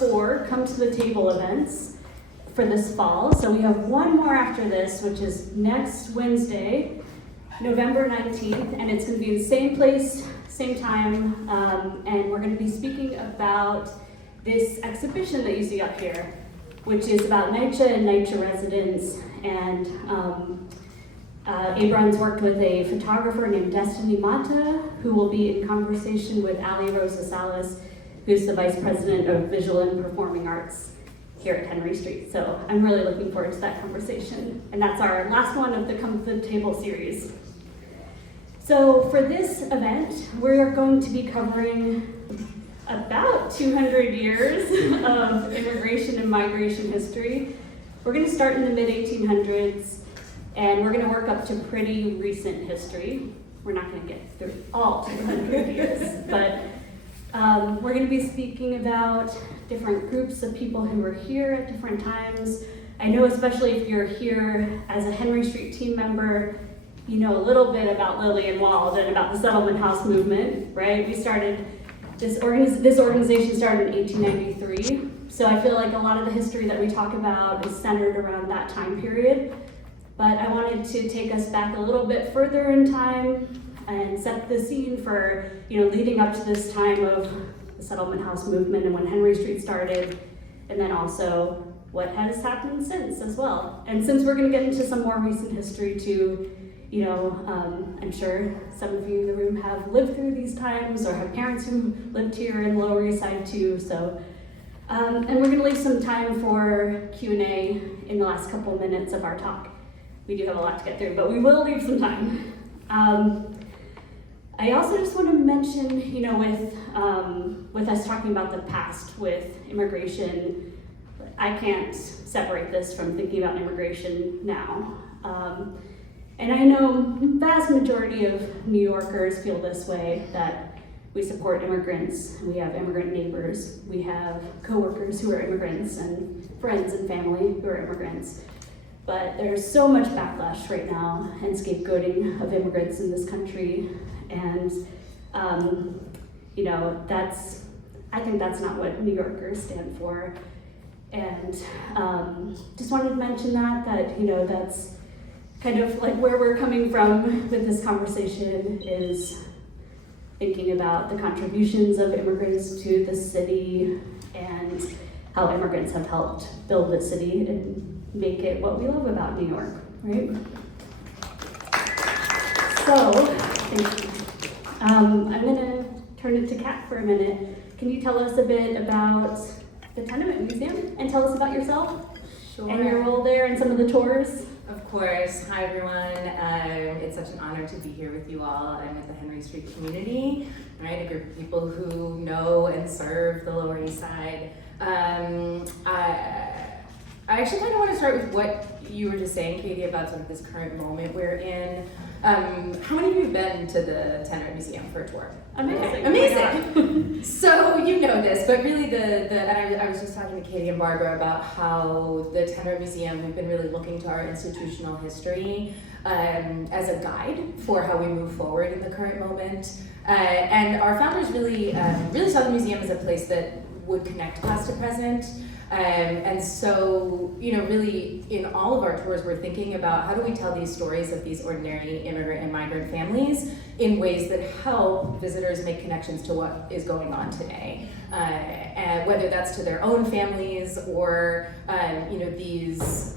4 Come to the Table events for this fall. So we have one more after this, which is next Wednesday, November 19th, and it's going to be the same place, same time, and we're going to be speaking about this exhibition that you see up here, which is about NYCHA and NYCHA residents. And Abron's worked with a photographer named Destiny Mata, who will be in conversation with Ali Rosa Salas, who's the Vice President of Visual and Performing Arts here at Henry Street. So I'm really looking forward to that conversation. And that's our last one of the Come to the Table series. So for this event, we're going to be covering about 200 years of immigration and migration history. We're going to start in the mid-1800s, and we're going to work up to pretty recent history. We're not going to get through all 200 years, but we're going to be speaking about different groups of people who were here at different times. I know especially if you're here as a Henry Street team member, you know a little bit about Lillian Wald and about the settlement house movement, right? We started, this organization started in 1893. So I feel like a lot of the history that we talk about is centered around that time period. But I wanted to take us back a little bit further in time and set the scene for, leading up to this time of the settlement house movement and when Henry Street started, and then also what has happened since as well. And since we're going to get into some more recent history too, I'm sure some of you in the room have lived through these times or have parents who lived here in the Lower East Side too. So, and we're going to leave some time for Q&A in the last couple minutes of our talk. We do have a lot to get through, but we will leave some time. I also just want to mention, with us talking about the past with immigration, I can't separate this from thinking about immigration now. And I know vast majority of New Yorkers feel this way, that we support immigrants, we have immigrant neighbors, we have coworkers who are immigrants and friends and family who are immigrants. But there's so much backlash right now and scapegoating of immigrants in this country. And, I think that's not what New Yorkers stand for. And just wanted to mention that, that's kind of like where we're coming from with this conversation, is thinking about the contributions of immigrants to the city and how immigrants have helped build the city and make it what we love about New York, right? So, thank you. I'm gonna turn it to Kat for a minute. Can you tell us a bit about the Tenement Museum and tell us about yourself? Sure. And your role there and some of the tours? Of course. Hi, everyone. It's such an honor to be here with you all. I'm with the Henry Street community, right? A group of people who know and serve the Lower East Side. I actually kind of want to start with what you were just saying, Katie, about sort of this current moment we're in. How many of you have been to the Tenement Museum for a tour? Amazing. Amazing. So you know this, but really I was just talking to Katie and Barbara about how the Tenement Museum, we've been really looking to our institutional history as a guide for how we move forward in the current moment. And our founders really saw the museum as a place that would connect past to present. And so, really in all of our tours, we're thinking about how do we tell these stories of these ordinary immigrant and migrant families in ways that help visitors make connections to what is going on today. And whether that's to their own families or, these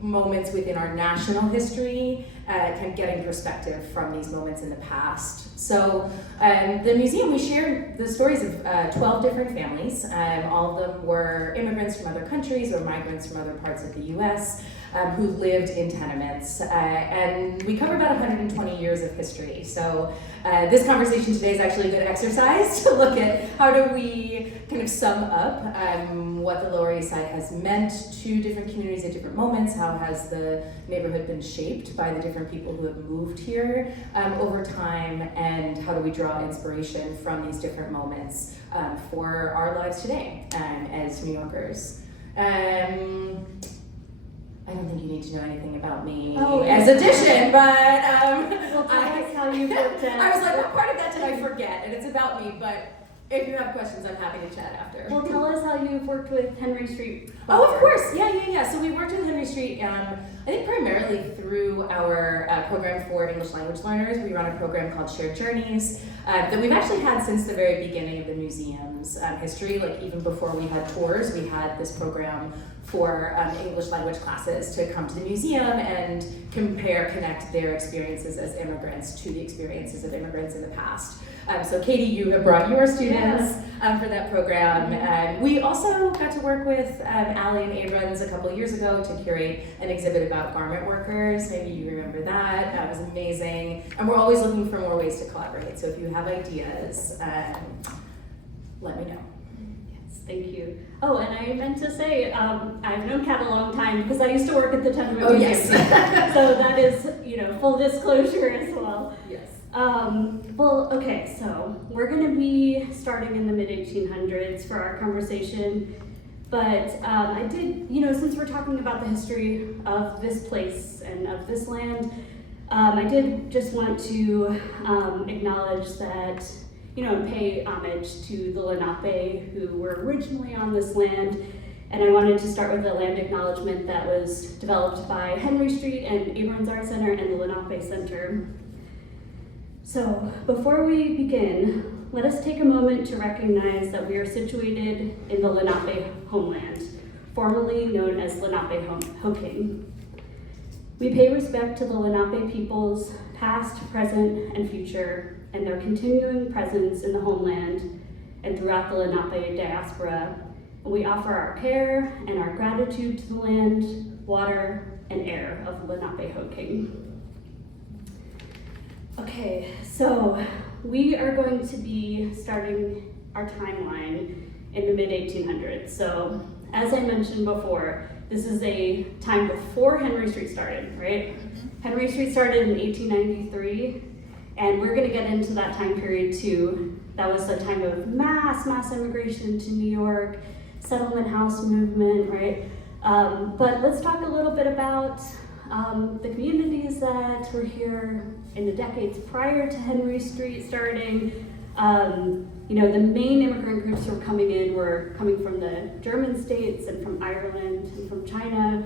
moments within our national history, kind of getting perspective from these moments in the past. So the museum, we share the stories of 12 different families. All of them were immigrants from other countries or migrants from other parts of the US who lived in tenements. And we cover about 120 years of history. So this conversation today is actually a good exercise to look at how do we kind of sum up what the Lower East Side has meant to different communities at different moments, how has the neighborhood been shaped by the different people who have moved here over time, and how do we draw inspiration from these different moments for our lives today as New Yorkers. I don't think you need to know anything about me as addition, but Well, tell us how you worked at. I was like, what part of that did I forget? And it's about me, but if you have questions, I'm happy to chat after. Well, tell us how you've worked with Henry Street? Oh, of course. Yeah. So we worked with Henry Street, I think primarily through our program for English language learners. We run a program called Shared Journeys that we've actually had since the very beginning of the museum's history. Like even before we had tours, we had this program for English language classes to come to the museum and connect their experiences as immigrants to the experiences of immigrants in the past. So Katie, you have brought your students for that program. We also got to work with Allie and Abrams a couple years ago to curate an exhibit about garment workers. Maybe you remember that. That was amazing. And we're always looking for more ways to collaborate. So if you have ideas, let me know. Thank you. Oh, and I meant to say, I've known Kat a long time because I used to work at the Tenement Museum. Yes. So that is, full disclosure as well. Yes. Well, okay, so we're going to be starting in the mid-1800s for our conversation. But I did, since we're talking about the history of this place and of this land, I did just want to acknowledge that pay homage to the Lenape who were originally on this land. And I wanted to start with a land acknowledgement that was developed by Henry Street and Abrams Art Center and the Lenape Center. So before we begin, let us take a moment to recognize that we are situated in the Lenape homeland, formerly known as Lenape-Hoking. We pay respect to the Lenape peoples, past, present, and future, and their continuing presence in the homeland and throughout the Lenape diaspora. And we offer our care and our gratitude to the land, water, and air of Lenape-Hoking. Okay, so we are going to be starting our timeline in the mid-1800s. So as I mentioned before, this is a time before Henry Street started, right? Henry Street started in 1893. And we're going to get into that time period too. That was the time of mass immigration to New York, settlement house movement, right? But let's talk a little bit about the communities that were here in the decades prior to Henry Street starting. The main immigrant groups who were coming from the German states and from Ireland and from China.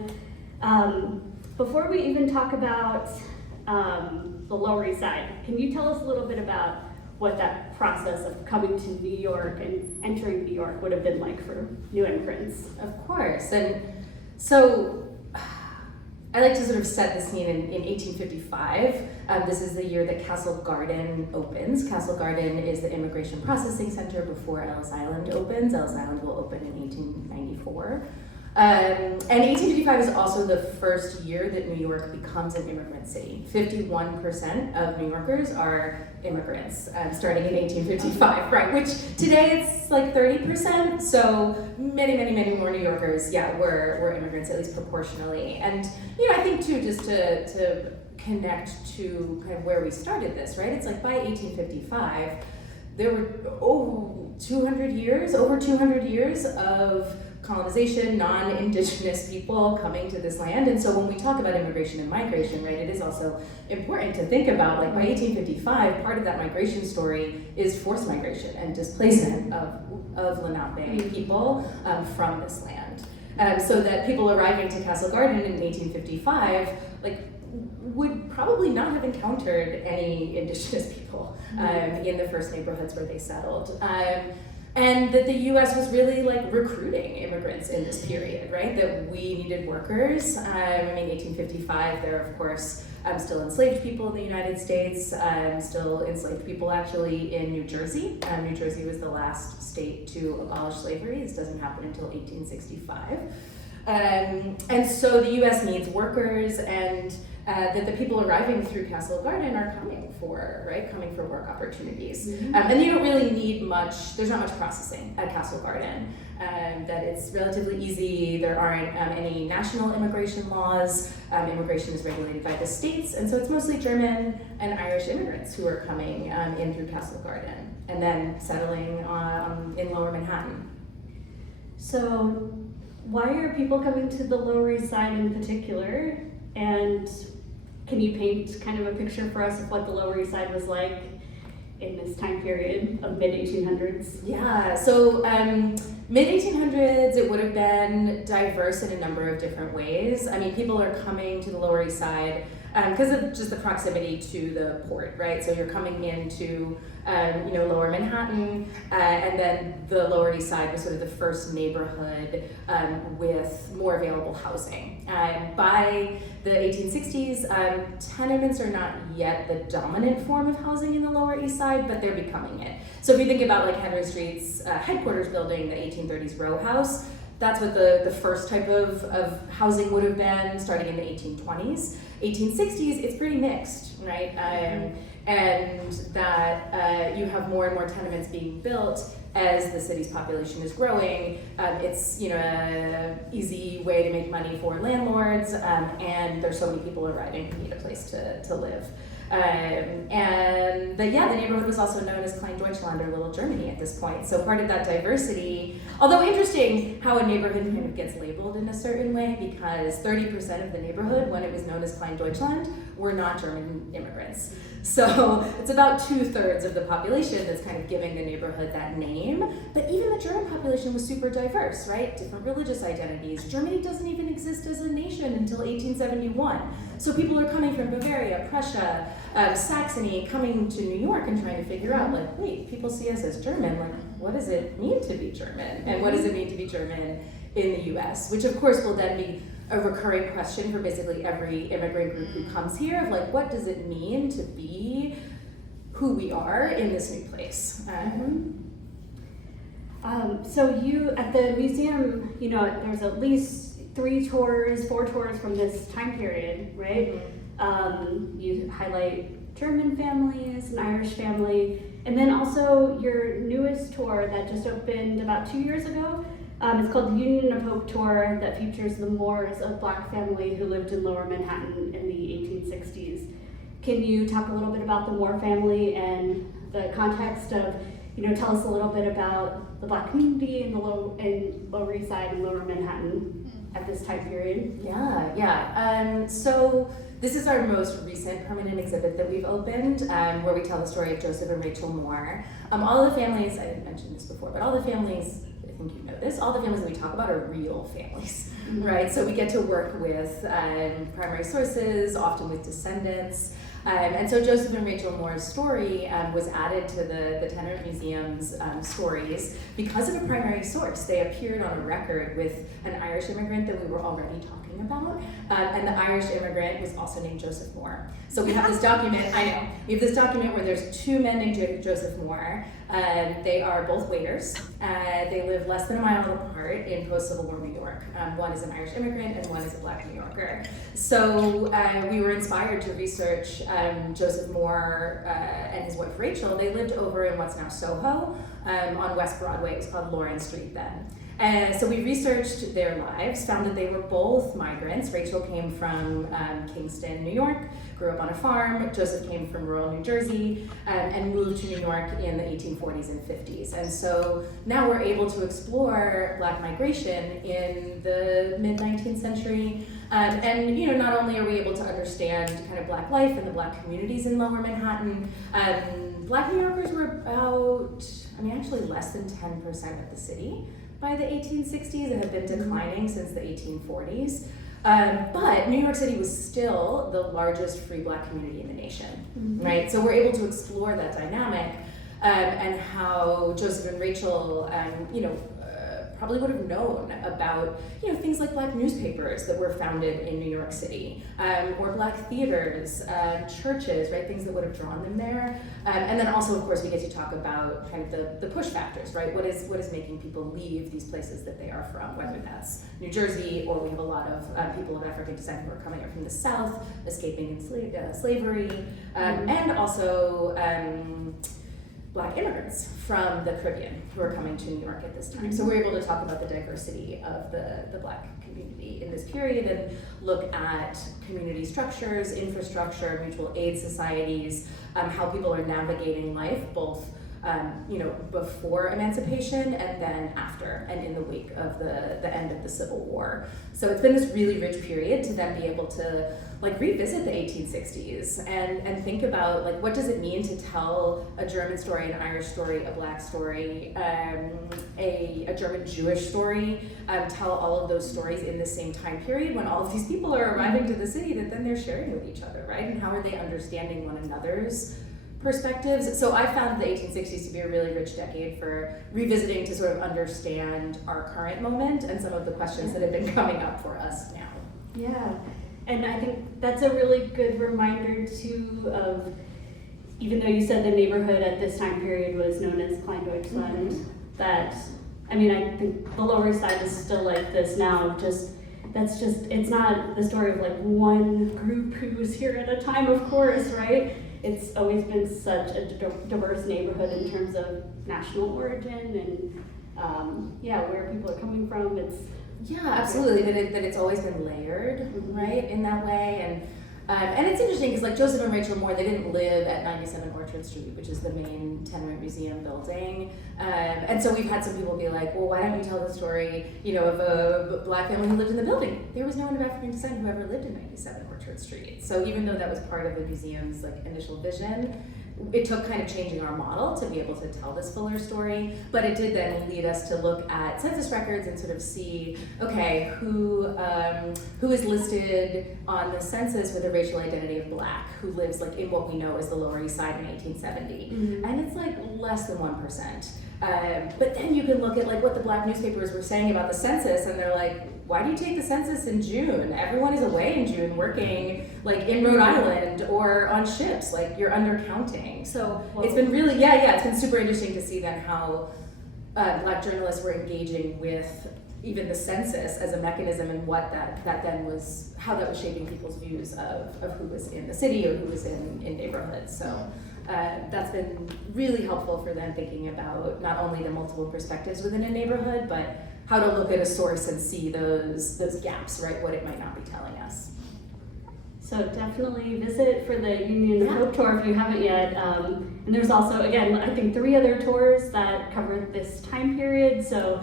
Before we even talk about the Lower East Side, can you tell us a little bit about what that process of coming to New York and entering New York would have been like for new immigrants? Of course. And so I like to sort of set the scene in 1855. This is the year that Castle Garden opens. Castle Garden is the immigration processing center before Ellis Island opens. Ellis Island will open in 1894. And 1855 is also the first year that New York becomes an immigrant city. 51% of New Yorkers are immigrants, starting in 1855, right? Which today it's like 30%. So many more New Yorkers, were immigrants, at least proportionally. And I think too, just to connect to kind of where we started this, right? It's like by 1855, there were over 200 years of colonization, non-indigenous people coming to this land. And so when we talk about immigration and migration, right, it is also important to think about, like by 1855, part of that migration story is forced migration and displacement of Lenape people from this land. So that people arriving to Castle Garden in 1855, would probably not have encountered any indigenous people in the first neighborhoods where they settled. And that the US was really recruiting immigrants in this period, right? That we needed workers. 1855, there are of course still enslaved people in the United States, still enslaved people actually in New Jersey. New Jersey was the last state to abolish slavery. This doesn't happen until 1865. And so the US needs workers, and that the people arriving through Castle Garden are coming for work opportunities. Mm-hmm. And you don't really need much, there's not much processing at Castle Garden. That it's relatively easy, there aren't any national immigration laws, immigration is regulated by the states, and so it's mostly German and Irish immigrants who are coming in through Castle Garden and then settling in Lower Manhattan. So why are people coming to the Lower East Side in particular? And can you paint kind of a picture for us of what the Lower East Side was like in this time period of mid-1800s? Yeah, so Mid-1800s, it would have been diverse in a number of different ways. I mean, people are coming to the Lower East Side because of just the proximity to the port, right? So you're coming into, Lower Manhattan, and then the Lower East Side was sort of the first neighborhood with more available housing. By the 1860s, tenements are not yet the dominant form of housing in the Lower East Side, but they're becoming it. So if you think about like Henry Street's headquarters building, the 1830s row house, that's what the first type of housing would have been starting in the 1820s. 1860s, it's pretty mixed, right? And that you have more and more tenements being built as the city's population is growing. It's an easy way to make money for landlords, and there's so many people arriving who need a place to live. The neighborhood was also known as Klein Deutschland, or Little Germany at this point. So part of that diversity, although interesting how a neighborhood kind of gets labeled in a certain way, because 30% of the neighborhood, when it was known as Klein Deutschland, were not German immigrants. So it's about 2/3 of the population that's kind of giving the neighborhood that name. But even the German population was super diverse, right? Different religious identities. Germany doesn't even exist as a nation until 1871. So people are coming from Bavaria, Prussia, Saxony, coming to New York and trying to figure out, like, wait, people see us as German. Like, what does it mean to be German? And what does it mean to be German in the US? Which, of course, will then be a recurring question for basically every immigrant group who comes here of like, what does it mean to be who we are in this new place? So you, at the museum, there's at least 4 tours from this time period, right? You highlight German families, an Irish family, and then also your newest tour that just opened about 2 years ago. It's called the Union of Hope Tour, that features the Moors, a Black family who lived in Lower Manhattan in the 1860s. Can you talk a little bit about the Moore family and the context of, tell us a little bit about the Black community in the Lower East Side and Lower Manhattan at this time period? Yeah. So this is our most recent permanent exhibit that we've opened, where we tell the story of Joseph and Rachel Moore. All the families, I didn't mention this before, but all the families, I think you know this, all the families that we talk about are real families, right? So we get to work with primary sources, often with descendants. And so Joseph and Rachel Moore's story was added to the Tenement Museum's stories because of a primary source. They appeared on a record with an Irish immigrant that we were already talking about, and the Irish immigrant was also named Joseph Moore. So we have this document, we have this document where there's 2 men named Joseph Moore. They are both waiters. They live less than a mile apart in post-Civil War New York. One is an Irish immigrant and one is a Black New Yorker. So we were inspired to research Joseph Moore and his wife Rachel. They lived over in what's now Soho on West Broadway. It was called Lawrence Street then. So we researched their lives, found that they were both migrants. Rachel came from Kingston, New York, grew up on a farm. Joseph came from rural New Jersey and moved to New York in the 1840s and 50s. And so now we're able to explore Black migration in the mid-19th century. Not only are we able to understand kind of Black life and the Black communities in Lower Manhattan, Black New Yorkers were about, actually less than 10% of the city by the 1860s and have been declining since the 1840s. But New York City was still the largest free Black community in the nation, right? So we're able to explore that dynamic and how Joseph and Rachel, probably would have known about, things like Black newspapers that were founded in New York City, or Black theaters, churches, right? Things that would have drawn them there. And then also, of course, we get to talk about kind of the push factors, right? What is making people leave these places that they are from, whether that's New Jersey, or we have a lot of people of African descent who are coming up from the South, escaping slavery, and also Black immigrants from the Caribbean who are coming to New York at this time. So we're able to talk about the diversity of the Black community in this period and look at community structures, infrastructure, mutual aid societies, how people are navigating life, both before emancipation and then after and in the wake of the end of the Civil War. So it's been this really rich period to then be able to revisit the 1860s and think about what does it mean to tell a German story, an Irish story, a Black story, a German Jewish story, tell all of those stories in the same time period when all of these people are arriving to the city that then they're sharing with each other, right? And how are they understanding one another's perspectives? So I found the 1860s to be a really rich decade for revisiting to sort of understand our current moment and some of the questions that have been coming up for us now. Yeah, and I think that's a really good reminder too of, even though you said the neighborhood at this time period was known as Klein Deutschland, that, I think the Lower East Side is still like this now, it's not the story of one group who's here at a time, of course, right? It's always been such a diverse neighborhood in terms of national origin and where people are coming from. Absolutely. That it's always been layered, right, in that way. And it's interesting because Joseph and Rachel Moore, they didn't live at 97 Orchard Street, which is the main Tenement Museum building. And so we've had some people be like, well, why don't you tell the story, of a Black family who lived in the building? There was no one of African descent who ever lived in 97 Orchard Street. So even though that was part of the museum's initial vision, it took kind of changing our model to be able to tell this fuller story, but it did then lead us to look at census records and sort of see, okay, who is listed on the census with a racial identity of Black, who lives in what we know as the Lower East Side in 1870, and it's less than 1%. But then you can look at what the Black newspapers were saying about the census, and they're like, why do you take the census in June? Everyone is away in June working in Rhode Island or on ships, you're undercounting. So it's been really, it's been super interesting to see then how Black journalists were engaging with even the census as a mechanism and what that then was, how that was shaping people's views of who was in the city or who was in neighborhoods. So that's been really helpful for them thinking about not only the multiple perspectives within a neighborhood, but how to look at a source and see those gaps, right? What it might not be telling us. So definitely visit for the Union of Hope tour if you haven't yet. And there's also, again, I think 3 other tours that cover this time period. So,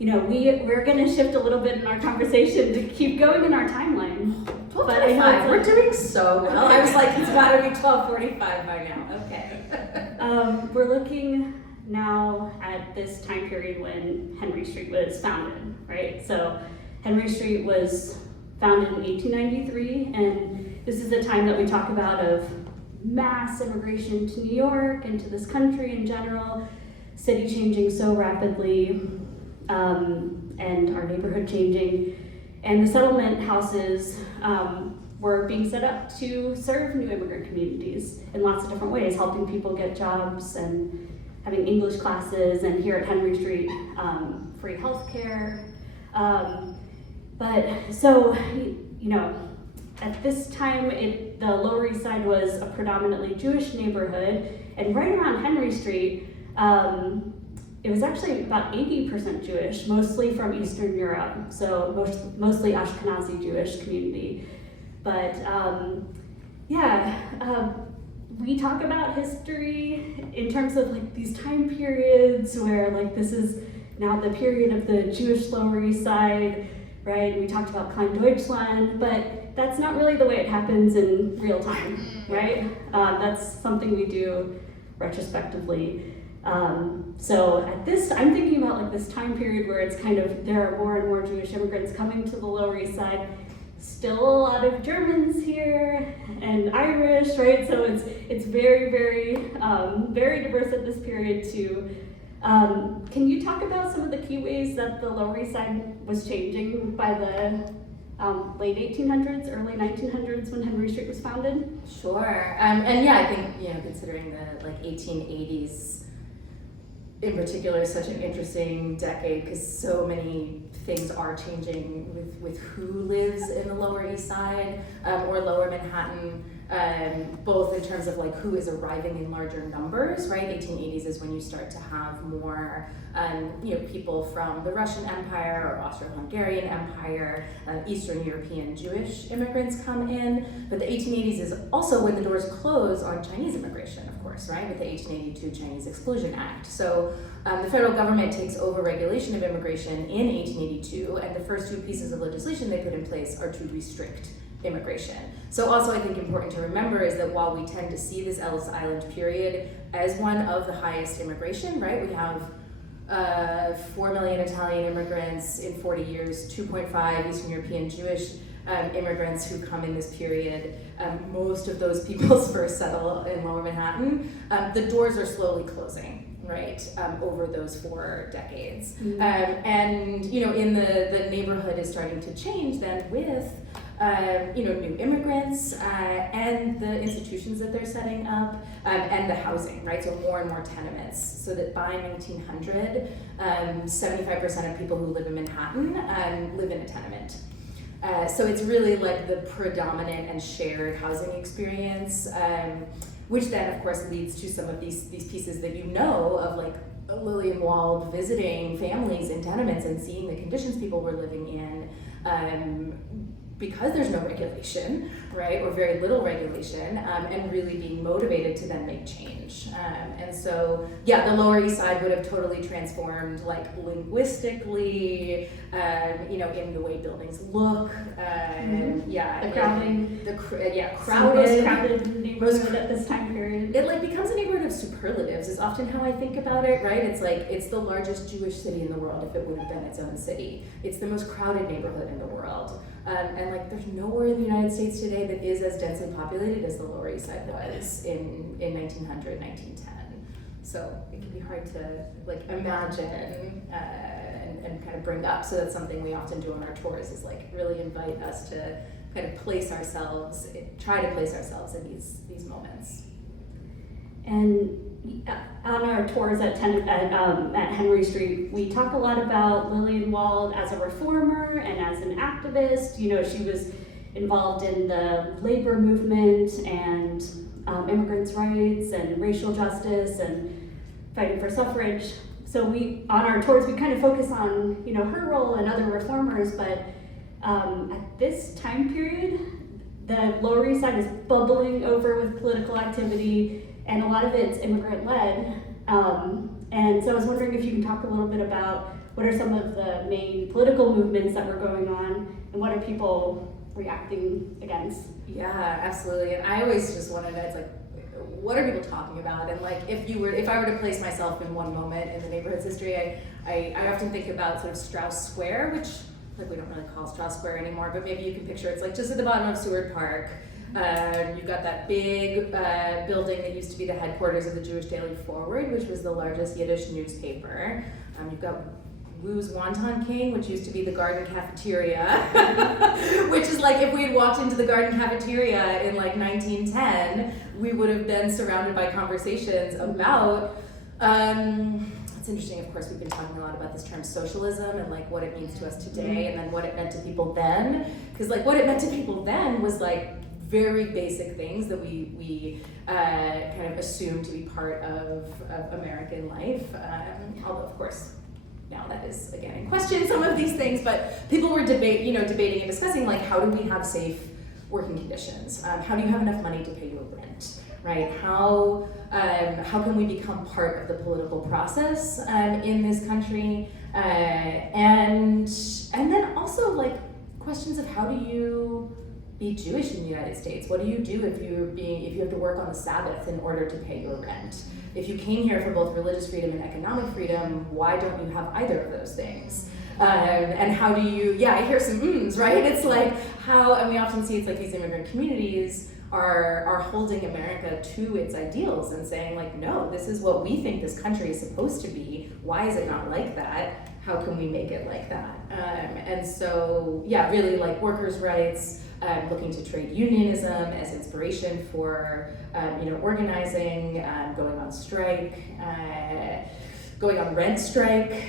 we're going to shift a little bit in our conversation to keep going in our timeline. But I know we're doing so well. I was like, it's got to be 12:45 by now. Okay. We're looking now at this time period when Henry Street was founded, right? So Henry Street was founded in 1893, and this is the time that we talk about of mass immigration to New York and to this country in general, city changing so rapidly, and our neighborhood changing. And the settlement houses were being set up to serve new immigrant communities in lots of different ways, helping people get jobs and having English classes, and here at Henry Street, free healthcare. But so, at this time, the Lower East Side was a predominantly Jewish neighborhood, and right around Henry Street, it was actually about 80% Jewish, mostly from Eastern Europe, so mostly Ashkenazi Jewish community. But we talk about history in terms of these time periods where this is now the period of the Jewish Lower East Side, right? We talked about Klein Deutschland, but that's not really the way it happens in real time, right? That's something we do retrospectively. So at this, I'm thinking about this time period where it's there are more and more Jewish immigrants coming to the Lower East Side. Still a lot of Germans here and Irish, right? So it's very, very, very diverse at this period too. Can you talk about some of the key ways that the Lower East Side was changing by the late 1800s, early 1900s when Henry Street was founded? Sure, and yeah, I think considering the 1880s in particular is such an interesting decade because so many things are changing with who lives in the Lower East Side or Lower Manhattan, both in terms of who is arriving in larger numbers, right? 1880s is when you start to have more people from the Russian Empire or Austro-Hungarian Empire, Eastern European Jewish immigrants come in, but the 1880s is also when the doors close on Chinese immigration, of course. works, right, with the 1882 Chinese Exclusion Act. So the federal government takes over regulation of immigration in 1882, and the first two pieces of legislation they put in place are to restrict immigration. So also I think important to remember is that while we tend to see this Ellis Island period as one of the highest immigration, right, we have 4 million Italian immigrants in 40 years, 2.5 Eastern European Jewish immigrants who come in this period. Most of those people first settle in Lower Manhattan. The doors are slowly closing, right, over those 4 decades. Mm-hmm. And, you know, in the neighborhood is starting to change then with, you know, new immigrants and the institutions that they're setting up and the housing, right? So more and more tenements. So that by 1900, 75% of people who live in Manhattan live in a tenement. So it's really like the predominant and shared housing experience, which then of course leads to some of these pieces that you know of, like Lillian Wald visiting families in tenements and seeing the conditions people were living in, because there's no regulation, right, or very little regulation, and really being motivated to then make change. And so, yeah, the Lower East Side would have totally transformed, like, linguistically, you know, in the way buildings look, yeah. The crowding. Crowded. Most crowded neighborhood at this time period. It, like, becomes a neighborhood of superlatives is often how I think about it, right? It's like, it's the largest Jewish city in the world if it would have been its own city. It's the most crowded neighborhood in the world. And like, there's nowhere in the United States today that is as densely populated as the Lower East Side was in 1900, 1910. So it can be hard to, like, imagine and kind of bring up. So that's something we often do on our tours, is like really invite us to kind of try to place ourselves in these moments. And on our tours at Henry Street, we talk a lot about Lillian Wald as a reformer and as an activist. You know, she was involved in the labor movement and immigrants' rights and racial justice and fighting for suffrage. So on our tours, we kind of focus on, you know, her role and other reformers, but at this time period, the Lower East Side is bubbling over with political activity, and a lot of it's immigrant-led. And so I was wondering if you can talk a little bit about what are some of the main political movements that were going on, and what are people reacting against? Yeah, absolutely. And I always just wanted to, it's like, what are people talking about? And like, if I were to place myself in one moment in the neighborhood's history, I often think about sort of Strauss Square, which, like, we don't really call Strauss Square anymore, but maybe you can picture it's like just at the bottom of Seward Park. You've got that big building that used to be the headquarters of the Jewish Daily Forward, which was the largest Yiddish newspaper. You've got Wu's Wonton King, which used to be the Garden Cafeteria, which is like, if we had walked into the Garden Cafeteria in like 1910, we would have been surrounded by conversations about, it's interesting, of course, we've been talking a lot about this term socialism and like what it means to us today, and then what it meant to people then, because like what it meant to people then was like very basic things that we kind of assumed to be part of American life, although of course now that is again in question, some of these things, but people were debating and discussing, like, how do we have safe working conditions? How do you have enough money to pay your rent, right? How can we become part of the political process in this country? And then also, like, questions of how do you be Jewish in the United States? What do you do if you have to work on the Sabbath in order to pay your rent? If you came here for both religious freedom and economic freedom, why don't you have either of those things? And how do you, I hear some mms, right? It's like how, and we often see it's like these immigrant communities are holding America to its ideals and saying, like, no, this is what we think this country is supposed to be. Why is it not like that? How can we make it like that? And so, really, like, workers' rights, looking to trade unionism as inspiration for organizing, going on strike, going on rent strike.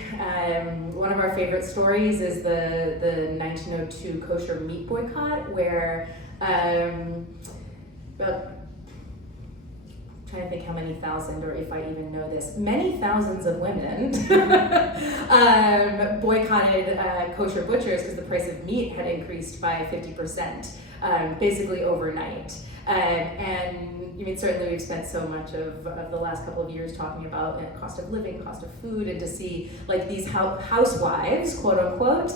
One of our favorite stories is the 1902 kosher meat boycott, where trying to think how many thousand, or if I even know this, many thousands of women boycotted kosher butchers because the price of meat had increased by 50%. basically overnight. And I mean, certainly we've spent so much of the last couple of years talking about cost of living, cost of food, and to see like these housewives, quote unquote,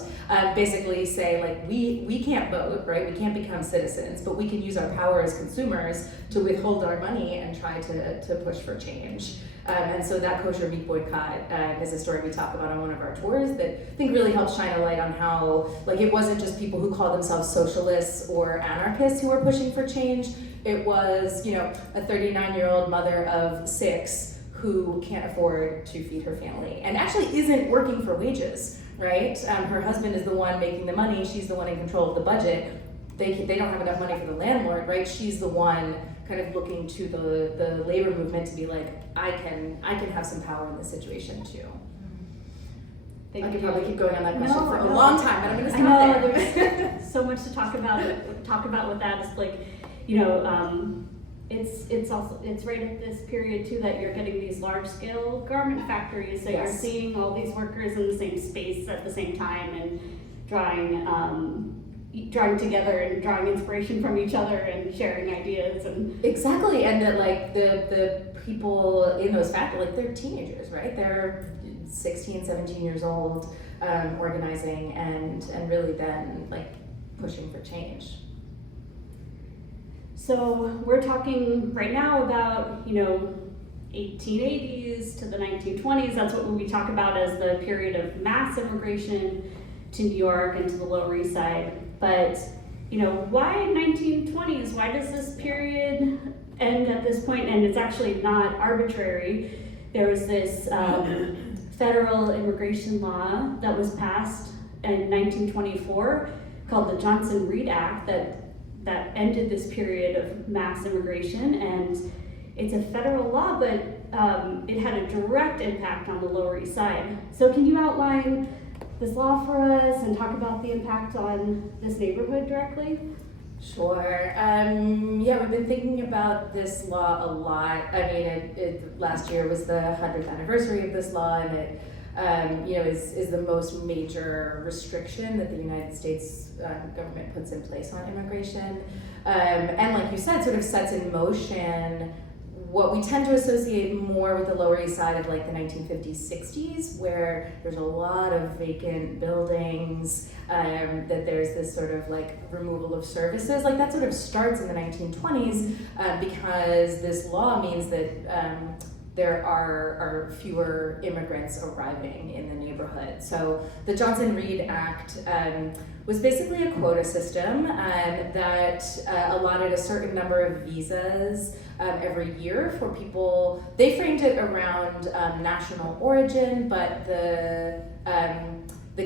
basically say like we can't vote, right? We can't become citizens, but we can use our power as consumers to withhold our money and try to push for change. And so that kosher meat boycott is a story we talk about on one of our tours that I think really helps shine a light on how like it wasn't just people who called themselves socialists or anarchists who were pushing for change. It was, a 39-year-old mother of 6 who can't afford to feed her family and actually isn't working for wages, right? Her husband is the one making the money. She's the one in control of the budget. They don't have enough money for the landlord, right? She's the one kind of looking to the labor movement to be like, I can have some power in this situation too. I could probably keep going on that question for a long time, but I'm going to stop there. There's so much to talk about with that. It's like, it's right at this period too that you're getting these large scale garment factories that You're seeing all these workers in the same space at the same time and drawing together and drawing inspiration from each other and sharing ideas and exactly. And that like the people in those factories, like they're teenagers, right? They're 16, 17 years old, organizing and really then like pushing for change. So we're talking right now about, 1880s to the 1920s. That's what we talk about as the period of mass immigration to New York and to the Lower East Side. But, why 1920s? Why does this period end at this point? And it's actually not arbitrary. There was this federal immigration law that was passed in 1924 called the Johnson-Reed Act that ended this period of mass immigration, and it's a federal law, but it had a direct impact on the Lower East Side. So can you outline this law for us and talk about the impact on this neighborhood directly? Sure. We've been thinking about this law a lot. I mean, last year was the 100th anniversary of this law, and it is the most major restriction that the United States government puts in place on immigration. And like you said, sort of sets in motion what we tend to associate more with the Lower East Side of like the 1950s, 60s, where there's a lot of vacant buildings, that there's this sort of like removal of services. Like that sort of starts in the 1920s because this law means that there are fewer immigrants arriving in the neighborhood. So the Johnson-Reed Act was basically a quota system that allotted a certain number of visas every year for people. They framed it around national origin, but the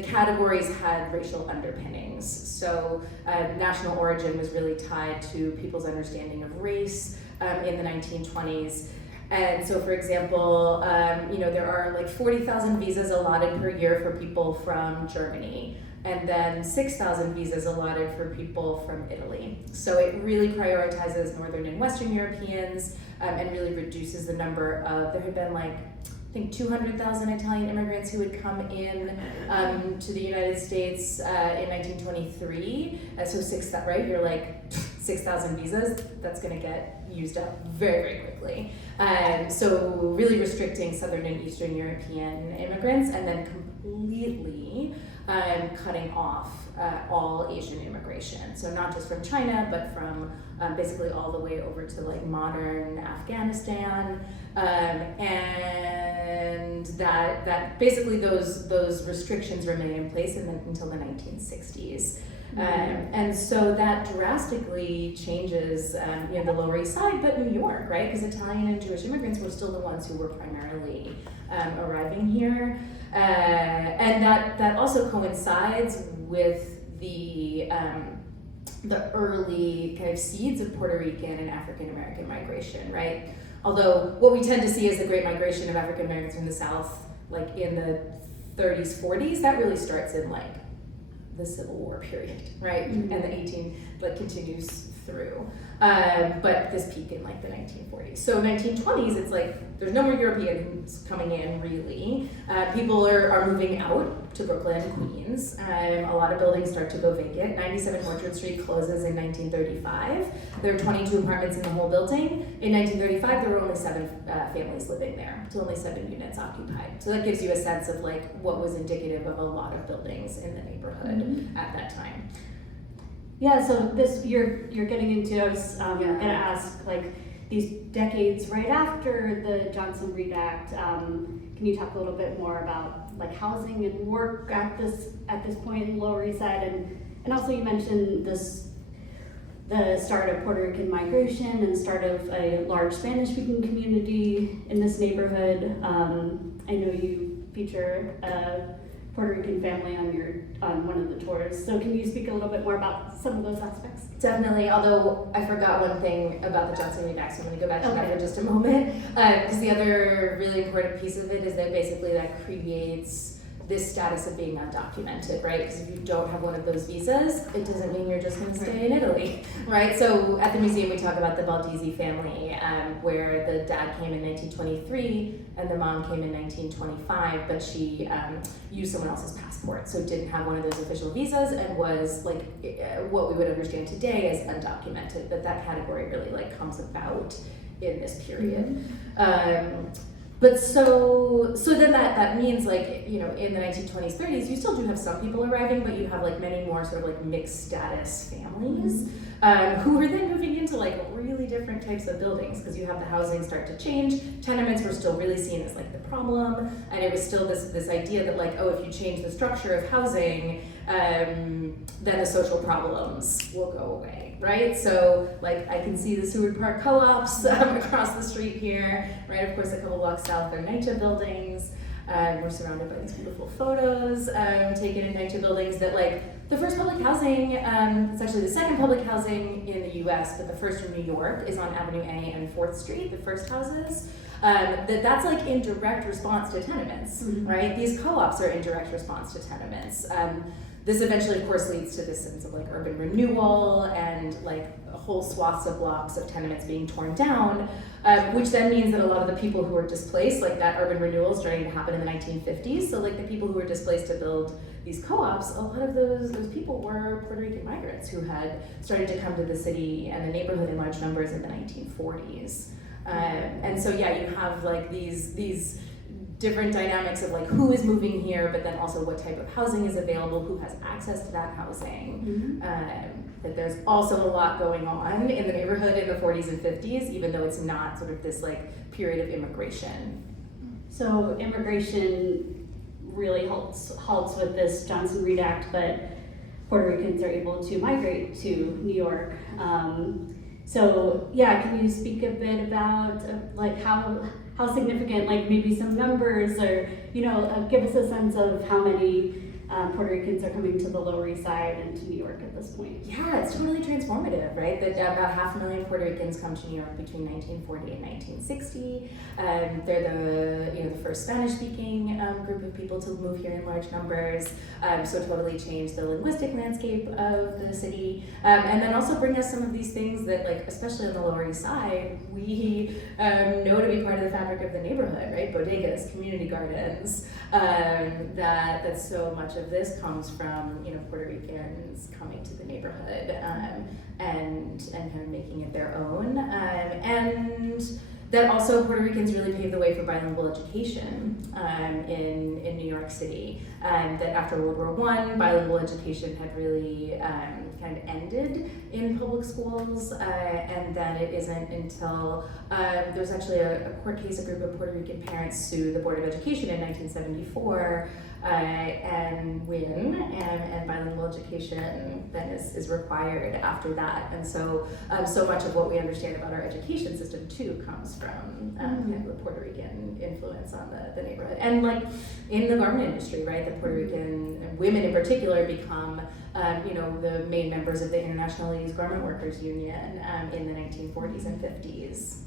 categories had racial underpinnings. So national origin was really tied to people's understanding of race in the 1920s. And so, for example, there are like 40,000 visas allotted per year for people from Germany, and then 6,000 visas allotted for people from Italy. So it really prioritizes Northern and Western Europeans and really reduces the number of, there had been like, I think 200,000 Italian immigrants who had come in to the United States in 1923. So right? You're like 6,000 visas, that's gonna get used up very, very quickly. So really restricting Southern and Eastern European immigrants and then completely cutting off all Asian immigration. So not just from China, but from basically all the way over to like modern Afghanistan. And that basically those restrictions remain in place until the 1960s. And so that drastically changes the Lower East Side, but New York, right? Because Italian and Jewish immigrants were still the ones who were primarily arriving here. And that also coincides with the early kind of seeds of Puerto Rican and African American migration, right? Although what we tend to see is the great migration of African Americans from the South, like in the 30s, 40s, that really starts in like the Civil War period, right? Mm-hmm. And the continues through. But this peak in like the 1940s. So 1920s, it's like there's no more Europeans coming in really. People are moving out to Brooklyn, Queens. A lot of buildings start to go vacant. 97 Orchard Street closes in 1935. There are 22 apartments in the whole building. In 1935, there were only 7 families living there, so only 7 units occupied. So that gives you a sense of like what was indicative of a lot of buildings in the neighborhood at that time. Yeah, so this you're getting into, I was gonna ask, like, these decades right after the Johnson-Reed Act, can you talk a little bit more about like housing and work at this point in the Lower East Side, and also you mentioned the start of Puerto Rican migration and start of a large Spanish-speaking community in this neighborhood. I know you feature a Puerto Rican family on one of the tours. So can you speak a little bit more about some of those aspects? Definitely, although I forgot one thing about the Johnson-Reed Act, so I'm going to go back to that for just a moment. Because the other really important piece of it is that basically that creates this status of being undocumented, right? Because if you don't have one of those visas, it doesn't mean you're just going to stay in Italy, right? So at the museum we talk about the Baldizzi family, where the dad came in 1923 and the mom came in 1925, but she used someone else's passport, so didn't have one of those official visas and was like what we would understand today as undocumented. But that category really like comes about in this period. But so then that means like, you know, in the 1920s, 30s, you still do have some people arriving, but you have like many more sort of like mixed status families who are then moving into like really different types of buildings because you have the housing start to change. Tenements were still really seen as like the problem, and it was still this idea that like, oh, if you change the structure of housing, then the social problems will go away. Right, so like I can see the Seward Park co-ops across the street here, right? Of course, a couple blocks south are NYCHA buildings. We're surrounded by these beautiful photos taken in NYCHA buildings that like the first public housing, it's actually the second public housing in the US, but the first in New York is on Avenue A and 4th Street, the first houses. That's like in direct response to tenements, right? These co-ops are in direct response to tenements. This eventually, of course, leads to this sense of like urban renewal and like whole swaths of blocks of tenements being torn down, which then means that a lot of the people who are displaced, like that urban renewal is starting to happen in the 1950s. So like the people who were displaced to build these co-ops, a lot of those people were Puerto Rican migrants who had started to come to the city and the neighborhood in large numbers in the 1940s. And so yeah, you have like these different dynamics of like who is moving here, but then also what type of housing is available, who has access to that housing. That there's also a lot going on in the neighborhood in the 40s and 50s, even though it's not sort of this like period of immigration. So immigration really halts with this Johnson-Reed Act, but Puerto Ricans are able to migrate to New York. So yeah, can you speak a bit about like how significant, like maybe some numbers, or you know, give us a sense of how many Puerto Ricans are coming to the Lower East Side and to New York at this point? Yeah, it's totally transformative, right? That about 500,000 Puerto Ricans come to New York between 1940 and 1960. They're the first Spanish-speaking group of people to move here in large numbers. So totally changed the linguistic landscape of the city, and then also bring us some of these things that, like, especially on the Lower East Side, we know to be part of the fabric of the neighborhood, right? Bodegas, community gardens. That so much of this comes from, you know, Puerto Ricans coming to the neighborhood and kind of making it their own, and that also Puerto Ricans really paved the way for bilingual education in New York City. That after World War I, bilingual education had really kind of ended in public schools, and then it isn't until there's actually a court case, a group of Puerto Rican parents sued the Board of Education in 1974 and win, and bilingual education then is required after that. And so so much of what we understand about our education system too comes from kind of the Puerto Rican influence on the neighborhood. And like in the garment industry, right, the Puerto Rican women in particular become the main members of the International Ladies Garment Workers Union in the 1940s and 50s.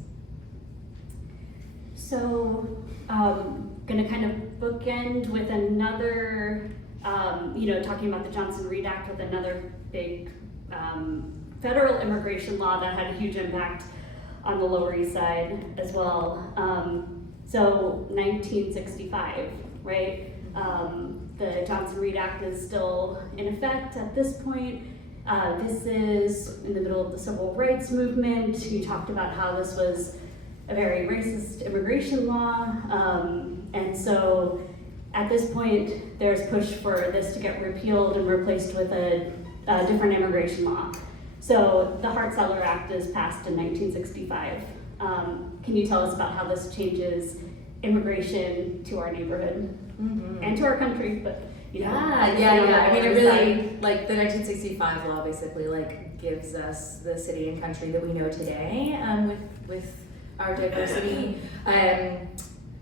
So, gonna kind of bookend with another talking about the Johnson-Reed Act with another big federal immigration law that had a huge impact on the Lower East Side as well. So 1965, right? The Johnson-Reed Act is still in effect at this point. This is in the middle of the civil rights movement. You talked about how this was a very racist immigration law. And so at this point, there's push for this to get repealed and replaced with a different immigration law. So the Hart-Celler Act is passed in 1965. Can you tell us about how this changes immigration to our neighborhood and to our country? But Yeah. I mean, it really, like, the 1965 law basically, like, gives us the city and country that we know today, with our diversity.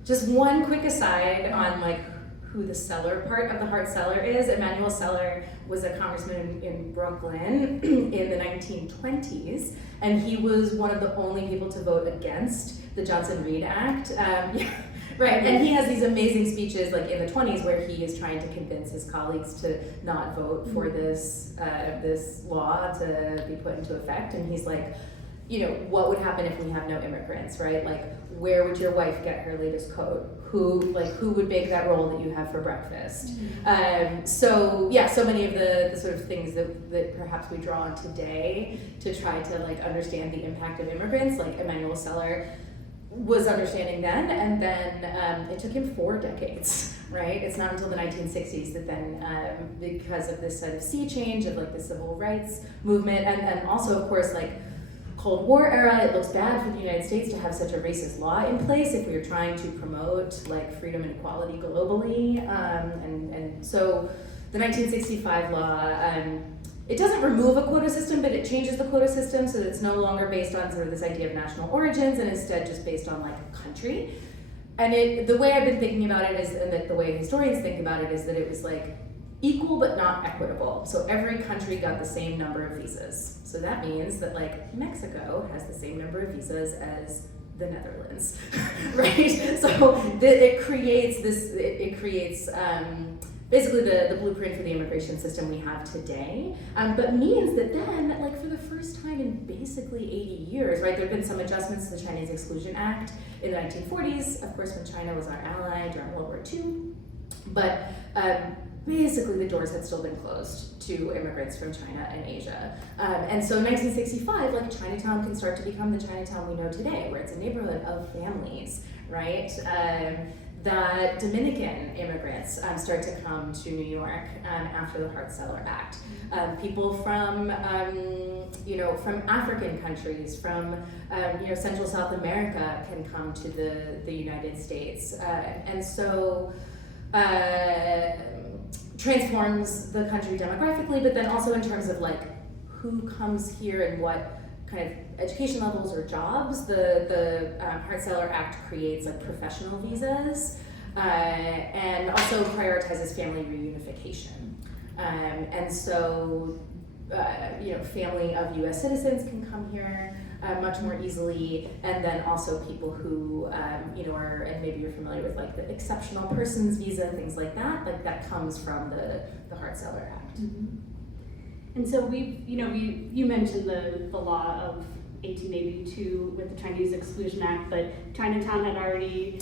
Just one quick aside on, like, who the Celler part of the Hart-Celler is. Emanuel Celler was a congressman in Brooklyn in the 1920s, and he was one of the only people to vote against the Johnson-Reed Act. Right, and he has these amazing speeches, like, in the 20s, where he is trying to convince his colleagues to not vote for this law to be put into effect. And he's like, what would happen if we have no immigrants, right? Like, where would your wife get her latest coat? Who would bake that roll that you have for breakfast? So many of the sort of things that perhaps we draw on today to try to, like, understand the impact of immigrants, like Emanuel Celler was understanding then, and then it took him 4 decades, right? It's not until the 1960s that then, because of this sort of sea change of, like, the civil rights movement, and also, of course, like, Cold War era, it looks bad for the United States to have such a racist law in place if we were trying to promote, like, freedom and equality globally, and so the 1965 law, it doesn't remove a quota system, but it changes the quota system so that it's no longer based on sort of this idea of national origins and instead just based on, like, country. And the way I've been thinking about it is, and that the way historians think about it is that it was, like, equal but not equitable. So every country got the same number of visas. So that means that, like, Mexico has the same number of visas as the Netherlands, right? So it creates basically the blueprint for the immigration system we have today, but means that then, like, for the first time in basically 80 years, right, there have been some adjustments to the Chinese Exclusion Act in the 1940s, of course, when China was our ally during World War II, but basically the doors had still been closed to immigrants from China and Asia. And so in 1965, like, Chinatown can start to become the Chinatown we know today, where it's a neighborhood of families, right? That Dominican immigrants start to come to New York after the Hart-Celler Act. People from, from African countries, from, Central South America can come to the United States. And so transforms the country demographically, but then also in terms of, like, who comes here and what kind of education levels or jobs. The Hart-Celler Act creates, like, professional visas and also prioritizes family reunification. And so, family of U.S. citizens can come here much more easily, and then also people who, are, and maybe you're familiar with, like, the exceptional persons visa, things like that comes from the Hart-Celler Act. Mm-hmm. And so you mentioned the law of 1882 with the Chinese Exclusion Act, but Chinatown had already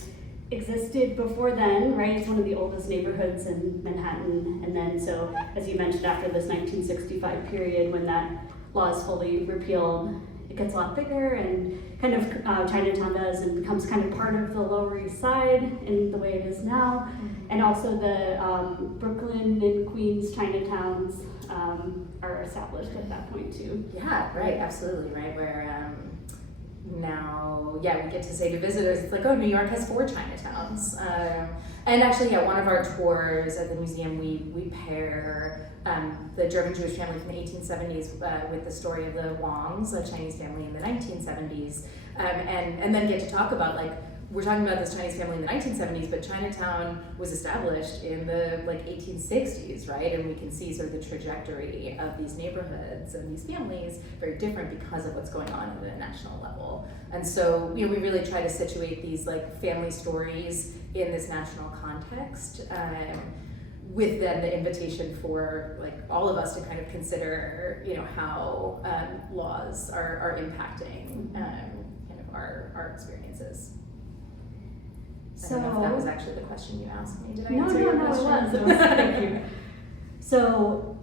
existed before then, right? It's one of the oldest neighborhoods in Manhattan. And then, so as you mentioned, after this 1965 period, when that law is fully repealed, it gets a lot bigger, and kind of Chinatown does, and becomes kind of part of the Lower East Side in the way it is now. Mm-hmm. And also the Brooklyn and Queens Chinatowns are established at that point too. Yeah, right, absolutely, right, where now, we get to say to visitors, it's like, oh, New York has 4 Chinatowns. And actually, one of our tours at the museum, we pair the German Jewish family from the 1870s with the story of the Wangs, a Chinese family in the 1970s, and then get to talk about, like, we're talking about this Chinese family in the 1970s, but Chinatown was established in the, like, 1860s, right? And we can see sort of the trajectory of these neighborhoods and these families very different because of what's going on at a national level. And so, we really try to situate these, like, family stories in this national context, with then the invitation for like all of us to kind of consider, how laws are impacting kind of our experiences. I don't know if that was actually the question you asked me. Did I answer your question? It was. Thank you. So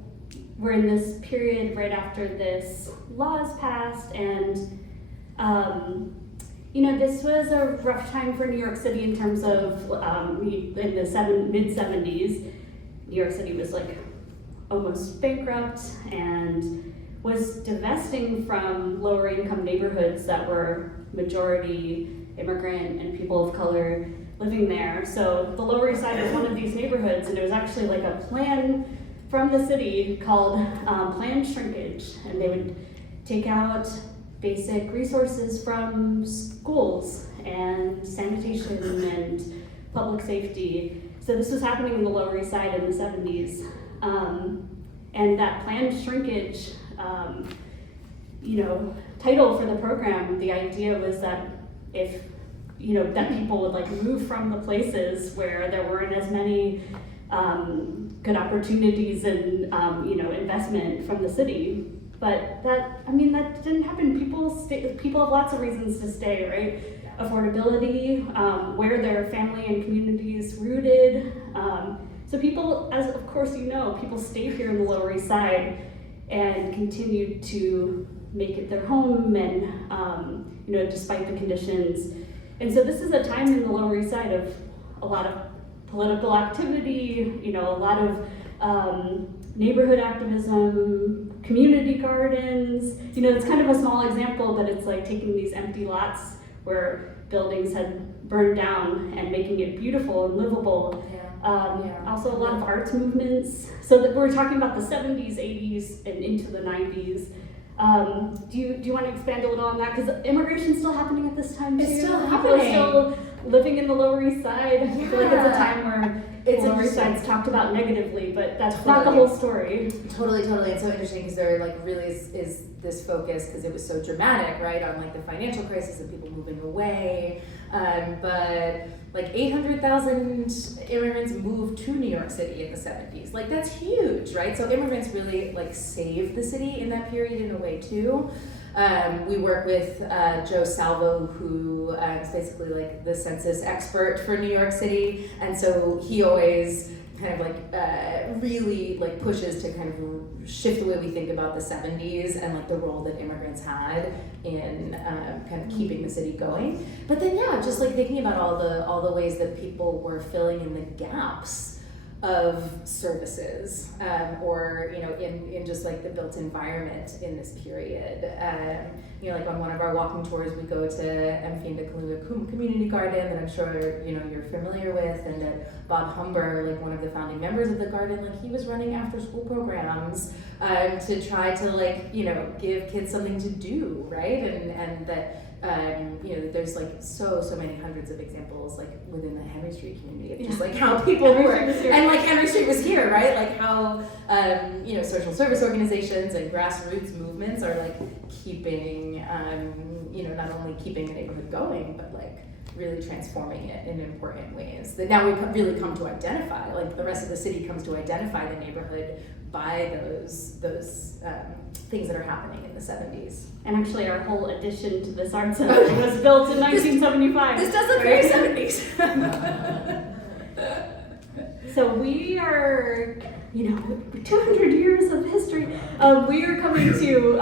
we're in this period right after this law is passed, and this was a rough time for New York City in terms of in the mid-70s. New York City was like almost bankrupt and was divesting from lower income neighborhoods that were majority immigrant and people of color living there. So the Lower East Side was one of these neighborhoods, and it was actually like a plan from the city called planned shrinkage, and they would take out basic resources from schools and sanitation and public safety. So this was happening in the Lower East Side in the 70s. And that planned shrinkage, title for the program, the idea was that if, that people would like move from the places where there weren't as many good opportunities and, investment from the city. But that didn't happen. People have lots of reasons to stay, right? Affordability, where their family and communities rooted. So people, as of course people stayed here in the Lower East Side and continued to make it their home, and despite the conditions. And so this is a time in the Lower East Side of a lot of political activity, a lot of neighborhood activism, community gardens. It's kind of a small example, but it's like taking these empty lots where buildings had burned down and making it beautiful and livable. Also a lot of arts movements. So that we're talking about the 70s, 80s, and into the 90s. Do you want to expand a little on that? Because immigration's still happening at this time too. It's still People are happening. still living in the Lower East Side. I feel like it's a time where the Lower East Side's talked about negatively, but that's not the whole story. Totally. It's so interesting because there like really is this focus, because it was so dramatic, right, on like the financial crisis and people moving away. But like 800,000 immigrants moved to New York City in the 70s. Like that's huge, right? So immigrants really like saved the city in that period in a way too. We work with Joe Salvo, who is basically like the census expert for New York City, and so he always kind of like really like pushes to kind of shift the way we think about the 70s and like the role that immigrants had in kind of keeping the city going. But then just like thinking about all the ways that people were filling in the gaps of services, or in just like the built environment in this period. Like on one of our walking tours, we go to Mfinda Kaluga Community Garden that I'm sure you're familiar with, and that Bob Humber, like one of the founding members of the garden, like he was running after school programs to try to like give kids something to do, right? And that there's like so many hundreds of examples like within the Henry Street community of just like how people were, and like Henry Street was here, right? Like how social service organizations and grassroots movements are like keeping not only keeping the neighborhood going, but like really transforming it in important ways that now we really come to identify. Like the rest of the city comes to identify the neighborhood by those things that are happening in the 70s. And actually our whole addition to this art center was built in 1975. This does look very 70s. So we are, 200 years of history. We are coming to,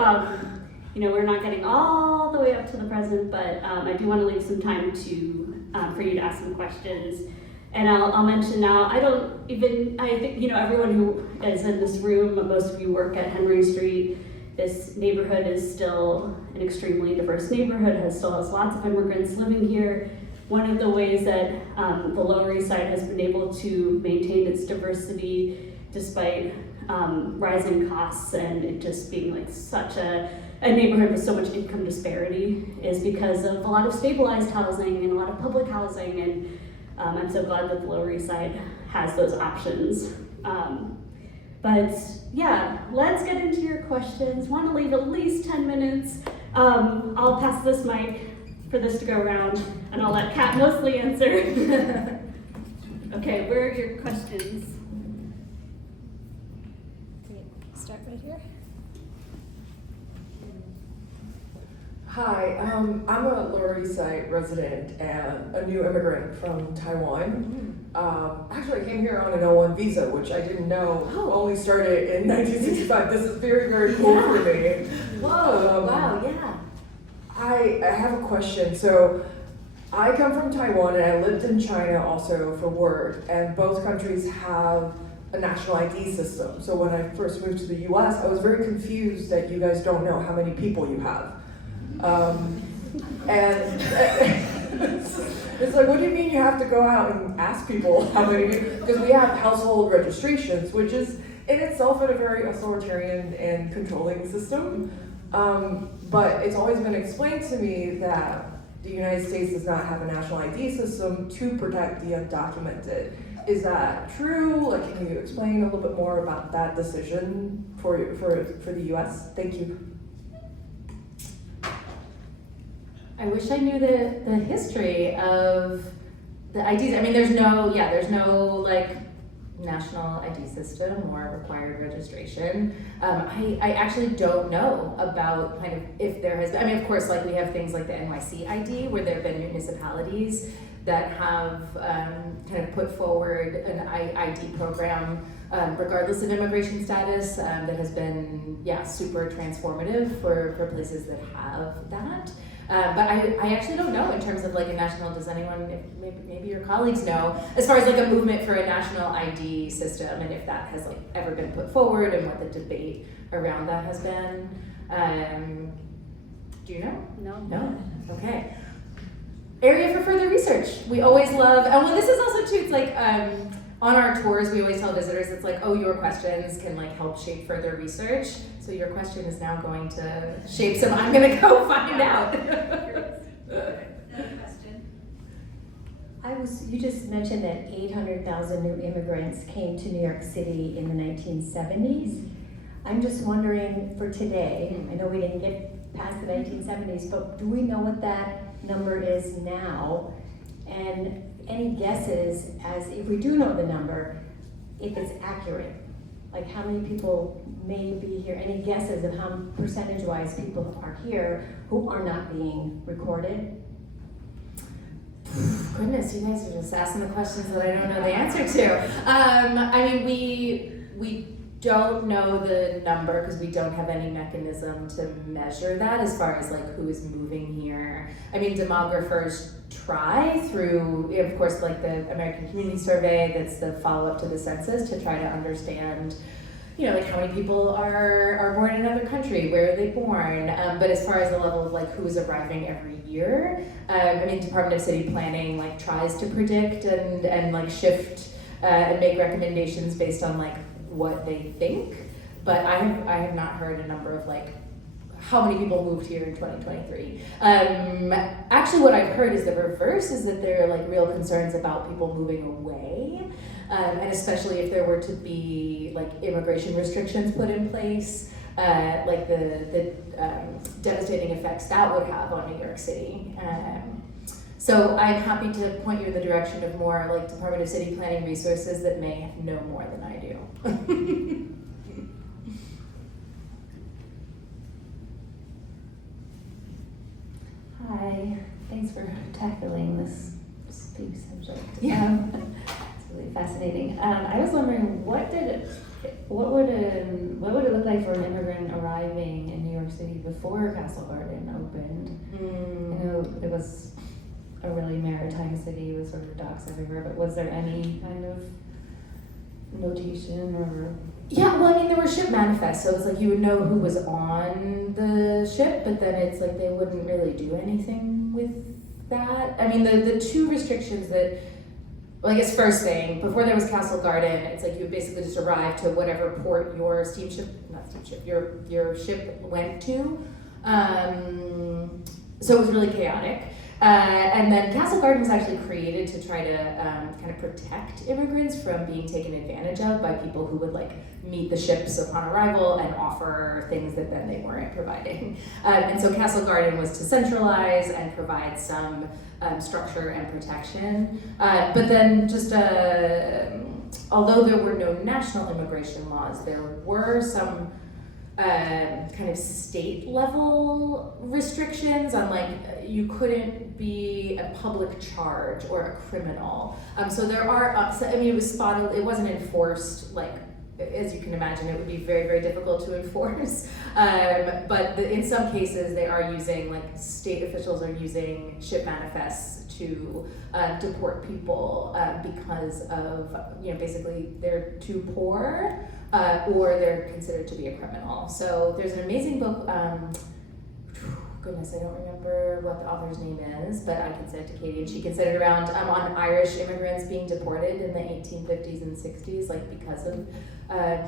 we're not getting all the way up to the present, but I do want to leave some time for you to ask some questions. And I'll mention now, I think, everyone who is in this room, most of you work at Henry Street. This neighborhood is still an extremely diverse neighborhood, still has lots of immigrants living here. One of the ways that the Lower East Side has been able to maintain its diversity despite rising costs and it just being like such a neighborhood with so much income disparity is because of a lot of stabilized housing and a lot of public housing, and I'm so glad that the Lower East Side has those options. But yeah, let's get into your questions. Want to leave at least 10 minutes. I'll pass this mic for this to go around, and I'll let Kat mostly answer. Okay, where are your questions? start right here. Hi, I'm a Lower East Side resident and a new immigrant from Taiwan. Actually, I came here on an O1 visa, which I didn't know only started in 1965. This is very, very cool for me. Whoa, wow, yeah. I have a question. So, I come from Taiwan and I lived in China also for work, and both countries have a national ID system. So when I first moved to the US, I was very confused that you guys don't know how many people you have. And it's like, what do you mean you have to go out and ask people how many people? Because we have household registrations, which is in itself a very authoritarian and controlling system. But it's always been explained to me that the United States does not have a national ID system to protect the undocumented. Is that true? Like, can you explain a little bit more about that decision for the US? Thank you. I wish I knew the history of the IDs. I mean, there's no like national ID system or required registration. I actually don't know about kind of if there has been, I mean, of course, like we have things like the NYC ID where there have been municipalities that have kind of put forward an ID program regardless of immigration status that has been, super transformative for places that have that. But I actually don't know in terms of like a national, does anyone, maybe your colleagues know, as far as like a movement for a national ID system and if that has like ever been put forward and what the debate around that has been. Do you know? No? Okay. Area for further research. We always love, and well, this is also too, it's like on our tours, we always tell visitors, it's like, oh, your questions can like help shape further research. So your question is now going to shape some, I'm gonna go find out. Another question. You just mentioned that 800,000 new immigrants came to New York City in the 1970s. I'm just wondering for today, I know we didn't get past the 1970s, but do we know what that number is now? And any guesses as if we do know the number, if it's accurate? Like how many people may be here? Any guesses of how percentage-wise people are here who are not being recorded? Goodness, you guys are just asking the questions that I don't know the answer to. I mean, we don't know the number because we don't have any mechanism to measure that as far as like who is moving here. I mean, demographers try through, of course, like the American Community Survey, that's the follow-up to the census, to try to understand, you know, like how many people are born in another country, where are they born, but as far as the level of like who is arriving every year, I mean, Department of City Planning like tries to predict and like shift and make recommendations based on like what they think, but I have not heard a number of like how many people moved here in 2023. Actually, what I've heard is the reverse, is that there are like real concerns about people moving away, and especially if there were to be like immigration restrictions put in place, like the devastating effects that would have on New York City. So I'm happy to point you in the direction of more like Department of City Planning resources that may know more than I do. Hi, thanks for tackling this big subject. Yeah. It's really fascinating. I was wondering, what would it look like for an immigrant arriving in New York City before Castle Garden opened? I know it was a really maritime city with sort of docks everywhere, but was there any kind of notation or? Yeah, well, I mean, there were ship manifests, so it's like you would know who was on the ship, but then it's like they wouldn't really do anything with that. I mean, the two restrictions that, well, I guess first thing, before there was Castle Garden, it's like you would basically just arrive to whatever port your your ship went to. So it was really chaotic. And then Castle Garden was actually created to try to kind of protect immigrants from being taken advantage of by people who would like meet the ships upon arrival and offer things that then they weren't providing. And so Castle Garden was to centralize and provide some structure and protection. But then just although there were no national immigration laws, there were some kind of state level restrictions on like you couldn't be a public charge or a criminal. So there are, so, I mean, it was spotted, it wasn't enforced like, as you can imagine, it would be very, very difficult to enforce. But in some cases, they are using, like state officials are using ship manifests to deport people because of, you know, basically they're too poor or they're considered to be a criminal. So there's an amazing book, goodness, I don't remember what the author's name is, but I can send it to Katie and she can send it around on Irish immigrants being deported in the 1850s and 60s, like because of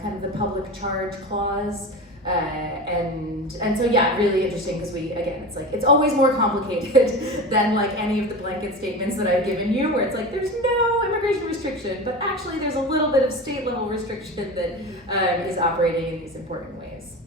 kind of the public charge clause. And so yeah, really interesting because again, it's like, it's always more complicated than like any of the blanket statements that I've given you where it's like, there's no immigration restriction, but actually there's a little bit of state level restriction that is operating in these important ways.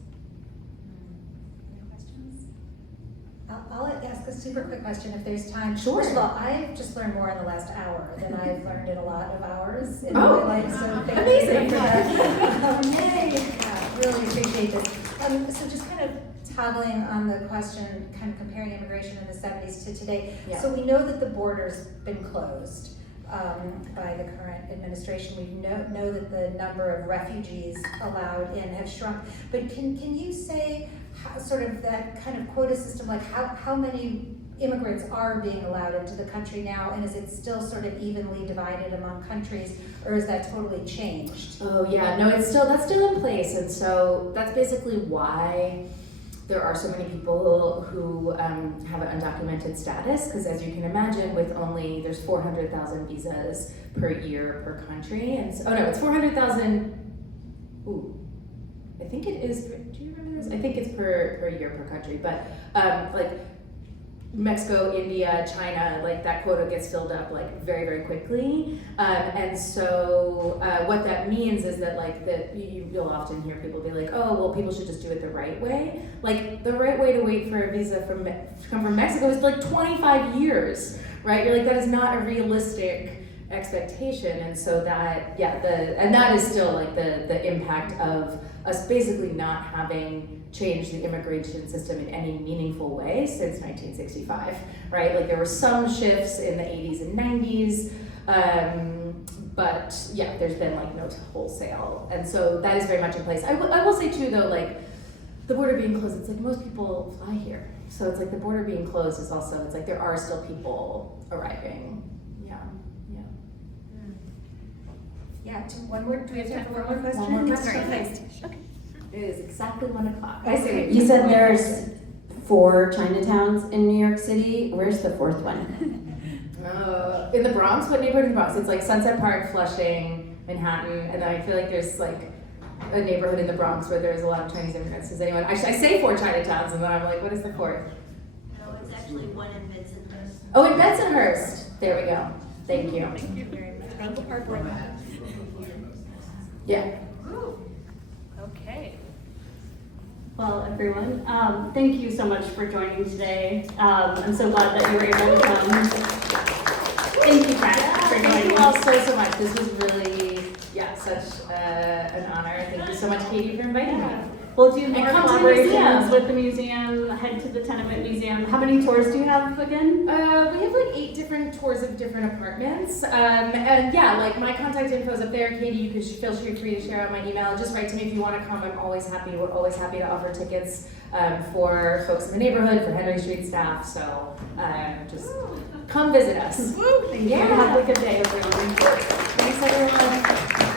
I'll ask a super quick question if there's time. Sure. First of all, I've just learned more in the last hour than I've learned in a lot of hours in Oh, my life, so thank amazing. you for that. Yay! Yeah, really appreciate this. So just kind of toggling on the question, kind of comparing immigration in the 70s to today. Yeah. So we know that the border's been closed by the current administration. We know that the number of refugees allowed in have shrunk. But can you say sort of that kind of quota system, like how many immigrants are being allowed into the country now, and is it still sort of evenly divided among countries, or is that totally changed? Oh yeah, no, that's still in place, and so that's basically why there are so many people who have an undocumented status, because as you can imagine, there's 400,000 visas per year per country, and so, it's 400,000. Ooh. I think it is, do you remember this? I think it's per year per country, but like Mexico, India, China, like that quota gets filled up like very, very quickly. And so what that means is that like you'll often hear people be like, oh, well, people should just do it the right way. Like the right way to wait for a visa to come from Mexico is like 25 years, right? You're like, that is not a realistic expectation. And so that, and that is still like the impact of us basically not having changed the immigration system in any meaningful way since 1965, right? Like there were some shifts in the 80s and 90s, but yeah, there's been like no wholesale. And so that is very much in place. I will say too though, like the border being closed, it's like most people fly here. So it's like the border being closed is also, it's like there are still people arriving. Yeah, one more, do we have time for one more question? One more question. Sorry. It is exactly 1 o'clock. I see. You said there's 4 Chinatowns in New York City. Where's the 4th one? In the Bronx? What neighborhood in the Bronx? It's like Sunset Park, Flushing, Manhattan, and then I feel like there's like a neighborhood in the Bronx where there's a lot of Chinese immigrants. Does anyone? I say 4 Chinatowns, and then I'm like, what is the 4th? No, it's actually one in Bensonhurst. Oh, in Bensonhurst. There we go. Thank you. Thank you very much. Thank you, Harper. Yeah. Okay. Well, everyone, thank you so much for joining today. I'm so glad that you were able to come. Thank you, Kat, for Thank joining you all us. so much. This was really, such an honor. Thank you so much, Katie, for inviting me. We'll do more come to the collaborations museum. with the museum, head to the Tenement Museum. How many tours do you have again? We have like 8 different tours of different apartments. And yeah, like my contact info is up there. Katie, you can feel free to share out my email. Just write to me if you want to come. I'm always happy. We're always happy to offer tickets for folks in the neighborhood, for Henry Street staff. So just come visit us. Thank you. Have a good day, everyone. Thanks, everyone.